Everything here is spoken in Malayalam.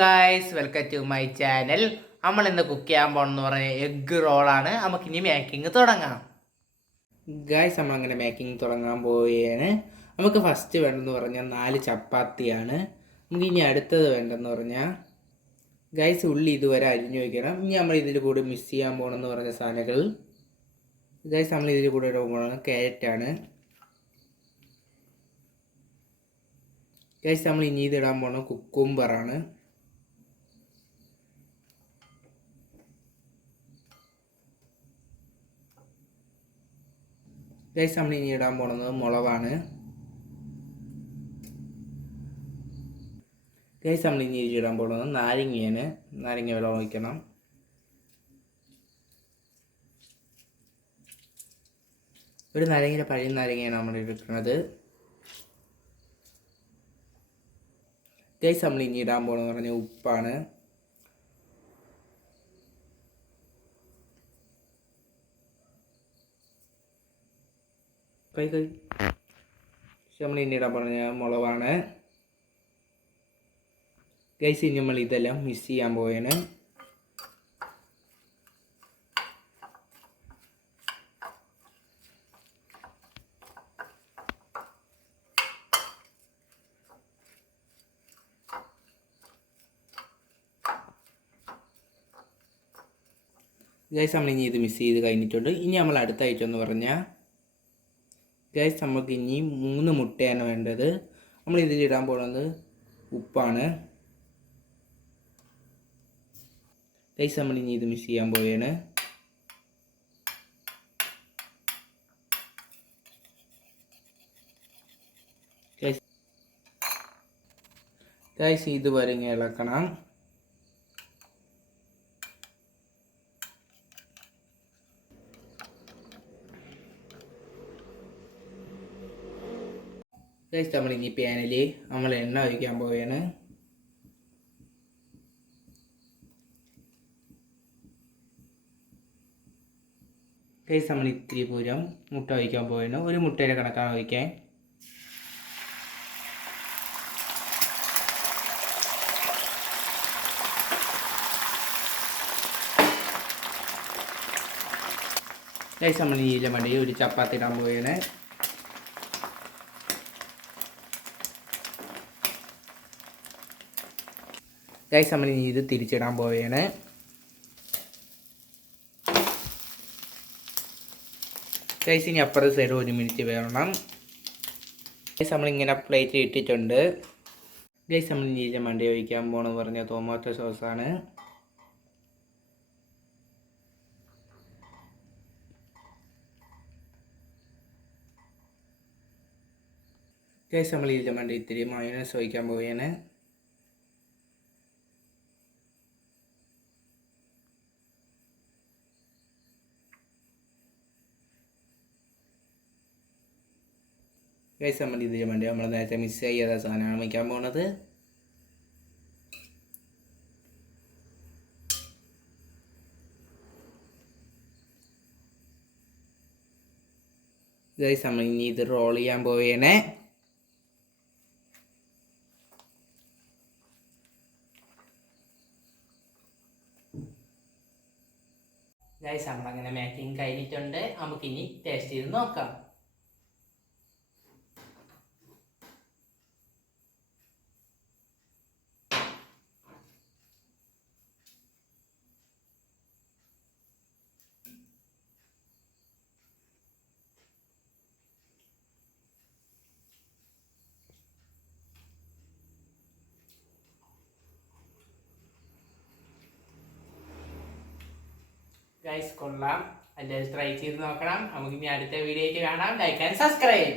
Guys, welcome to my channel. നമ്മൾ ഇന്ന് കുക്ക് ചെയ്യാൻ പോകണമെന്ന് പറഞ്ഞ എഗ്ഗ് റോളാണ്. നമുക്കിനി മേക്കിംഗ് തുടങ്ങാം. ഗൈസ്, നമ്മളങ്ങനെ മേക്കിംഗ് തുടങ്ങാൻ പോവുകയാണ്. നമുക്ക് ഫസ്റ്റ് വേണ്ടതെന്ന് പറഞ്ഞാൽ 4 ചപ്പാത്തിയാണ്. നമുക്ക് ഇനി അടുത്തത് വേണ്ടതെന്ന് പറഞ്ഞാൽ ഗൈസ്, ഉള്ളി ഇതുവരെ അരിഞ്ഞു വയ്ക്കണം. ഇനി നമ്മൾ ഇതിൽ കൂടെ മിക്സ് ചെയ്യാൻ പോകണമെന്ന് പറഞ്ഞ സാധനങ്ങൾ ഗൈസ്, നമ്മൾ ഇതിൽ കൂടെ ഇടാൻ പോകുന്നത് ക്യാരറ്റാണ്. ഗൈസ്, നമ്മൾ ഇനി ഇതിടാൻ പോകുന്നത് കുക്കുംബറാണ്. ഗൈസ്, നമ്മൾ ഇനി ഇടാൻ പോകുന്നത് മുളകാണ്. ഗൈസ്, നമ്മൾ ഇനി ഇടാൻ പോകുന്നത് നാരങ്ങയാണ്. നാരങ്ങ വെള്ളം ഒഴിക്കണം. ഒരു നാരങ്ങയുടെ പഴയ നാരങ്ങയാണ് നമ്മൾ എടുക്കുന്നത്. ഗൈസ്, നമ്മൾ ഇനി ഇടാൻ പോകുന്നത് പറഞ്ഞാൽ ഉപ്പാണ്. നമ്മൾ ഇനി ഇടാൻ പറഞ്ഞ മുളകാണ്. ഗൈസ്, ഇനി നമ്മൾ ഇതെല്ലാം മിക്സ് ചെയ്യാൻ പോവാണ്. ഗൈസ്, നമ്മൾ ഇനി ഇത് മിക്സ് ചെയ്ത് കഴിഞ്ഞിട്ടുണ്ട്. ഇനി നമ്മൾ അടുത്ത ഐറ്റം എന്ന് പറഞ്ഞാൽ ഗൈസ്, നമുക്ക് ഇനി 3 മുട്ടയാണ് വേണ്ടത്. നമ്മൾ ഇതിലിടാൻ പോകുന്നത് ഉപ്പാണ്. ഗൈസ്, നമ്മൾ ഇനി ഇത് മിക്സ് ചെയ്യാൻ പോവുകയാണ്. ഗൈസ്, ഇതുവരെ ഇങ്ങനെ ഇളക്കണം. ഗൈസ്, നമ്മൾ ഇനി പാനിൽ നമ്മൾ എണ്ണ ഒഴിക്കാൻ പോവുകയാണ്. ഗൈസ്, നമ്മൾ ഇത്തിരി പൂരം മുട്ട ഒഴിക്കാൻ പോവുകയാണ്. ഒരു മുട്ടയുടെ കണക്കാണ് ഒഴിക്കാൻ. ഗൈസ്, നമ്മൾ ഇതിൻ്റെ മടി ഒരു ചപ്പാത്തി ഇടാൻ പോവുകയാണ്. ഗൈസ്, നമ്മൾ ഇനി ഇത് തിരിച്ചിടാൻ പോവുകയാണ്. ഗൈസ്, ഇനി അപ്പുറത്തെ സൈഡ് 1 മിനിറ്റ് വേണം. ഗൈസ്, നമ്മളിങ്ങനെ പ്ലേറ്റ് ഇട്ടിട്ടുണ്ട്. ഗൈസ്, നമ്മൾ ഇനി ഇതിൻ്റെ മണ്ടി ഒഴിക്കാൻ പോകണമെന്ന് പറഞ്ഞാൽ ടൊമാറ്റോ സോസാണ്. ഗൈസ്, നമ്മൾ ഇതിൻ്റെ മണ്ടി ഇത്തിരി മയോണൈസ് ഒഴിക്കാൻ പോവുകയാണ്. ഗൈസ്, നമ്മൾ ഇതിന് വേണ്ടി നമ്മൾ നേരത്തെ മിക്സ് ചെയ്യാത്ത സാധനമാണ് വയ്ക്കാൻ പോകുന്നത്. ഗൈസ്, നമ്മൾ ഇനി ഇത് റോൾ ചെയ്യാൻ പോവുകയാണ്. ഗൈസ്, നമ്മളങ്ങനെ മേക്കിംഗ് കഴിഞ്ഞിട്ടുണ്ട്. നമുക്കിനി ടേസ്റ്റ് ചെയ്ത് നോക്കാം. ഗൈസ്, കൊള്ളാം. എല്ലാവരും ട്രൈ ചെയ്ത് നോക്കണം. നമുക്കിനി അടുത്ത വീഡിയോയ്ക്ക് കാണാം. Like and subscribe.